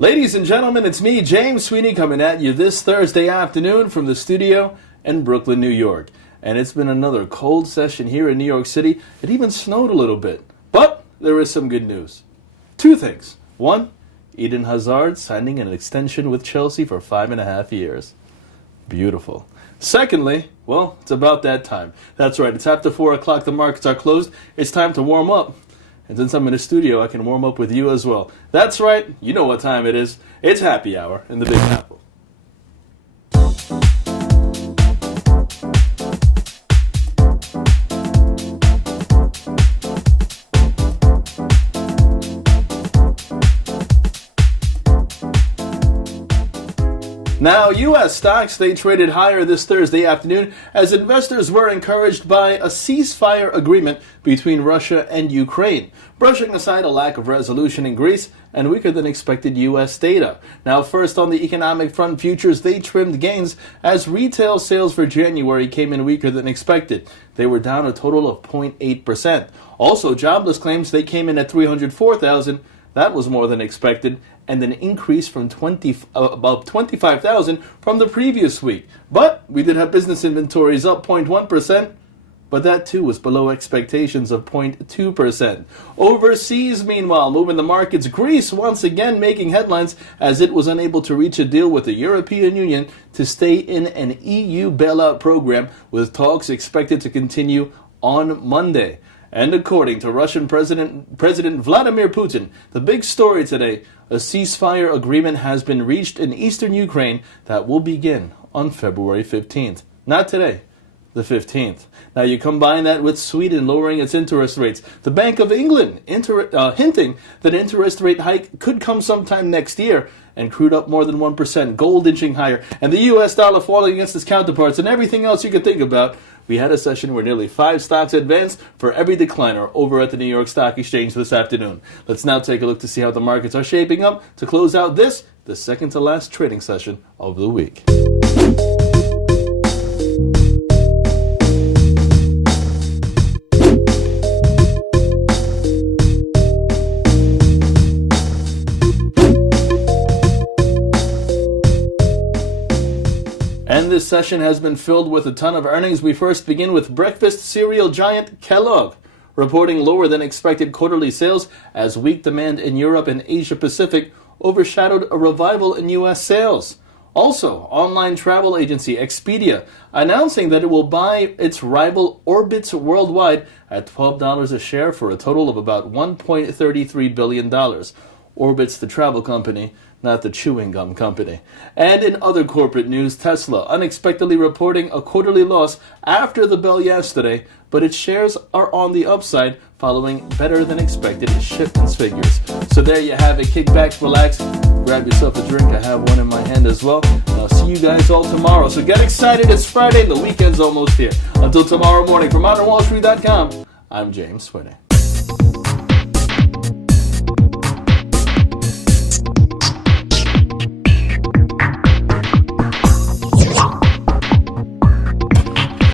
Ladies and gentlemen, it's me, James Sweeney, coming at you this Thursday afternoon from the studio in Brooklyn, New York. And it's been another cold session here in New York City. It even snowed a little bit. But there is some good news. Two things. One, Eden Hazard signing an extension with Chelsea for 5.5 years. Beautiful. Secondly, well, it's about that time. That's right, it's after 4 o'clock, the markets are closed. It's time to warm up. And since I'm in the studio, I can warm up with you as well. That's right, you know what time it is. It's happy hour in the Big Apple. Now, U.S. stocks, they traded higher this Thursday afternoon as investors were encouraged by a ceasefire agreement between Russia and Ukraine, brushing aside a lack of resolution in Greece and weaker than expected U.S. data. Now, first on the economic front, futures, they trimmed gains as retail sales for January came in weaker than expected. They were down a total of 0.8%. Also, jobless claims, they came in at 304,000. That was more than expected, and an increase from about 25,000 from the previous week. But we did have business inventories up 0.1%, but that too was below expectations of 0.2%. Overseas, meanwhile, moving the markets, Greece once again making headlines as it was unable to reach a deal with the European Union to stay in an EU bailout program, with talks expected to continue on Monday. And according to Russian President Vladimir Putin, the big story today, a ceasefire agreement has been reached in eastern Ukraine that will begin on February 15th. Not today, the 15th. Now you combine that with Sweden lowering its interest rates, the Bank of England hinting that an interest rate hike could come sometime next year, and crude up more than 1%, gold inching higher, and the U.S. dollar falling against its counterparts, and everything else you could think about. We had a session where nearly 5 stocks advanced for every decliner over at the New York Stock Exchange this afternoon. Let's now take a look to see how the markets are shaping up to close out this, the second to last trading session of the week. And this session has been filled with a ton of earnings. We first begin with breakfast cereal giant Kellogg, reporting lower than expected quarterly sales as weak demand in Europe and Asia Pacific overshadowed a revival in U.S. sales. Also, online travel agency Expedia announcing that it will buy its rival Orbitz worldwide at $12 a share for a total of about $1.33 billion. Orbitz, the travel company, not the chewing gum company. And in other corporate news, Tesla unexpectedly reporting a quarterly loss after the bell yesterday, but its shares are on the upside following better than expected shipments figures. So there you have it. Kick back, relax, grab yourself a drink. I have one in my hand as well. And I'll see you guys all tomorrow. So get excited. It's Friday and the weekend's almost here. Until tomorrow morning, from ModernWallStreet.com, I'm James Sweeney.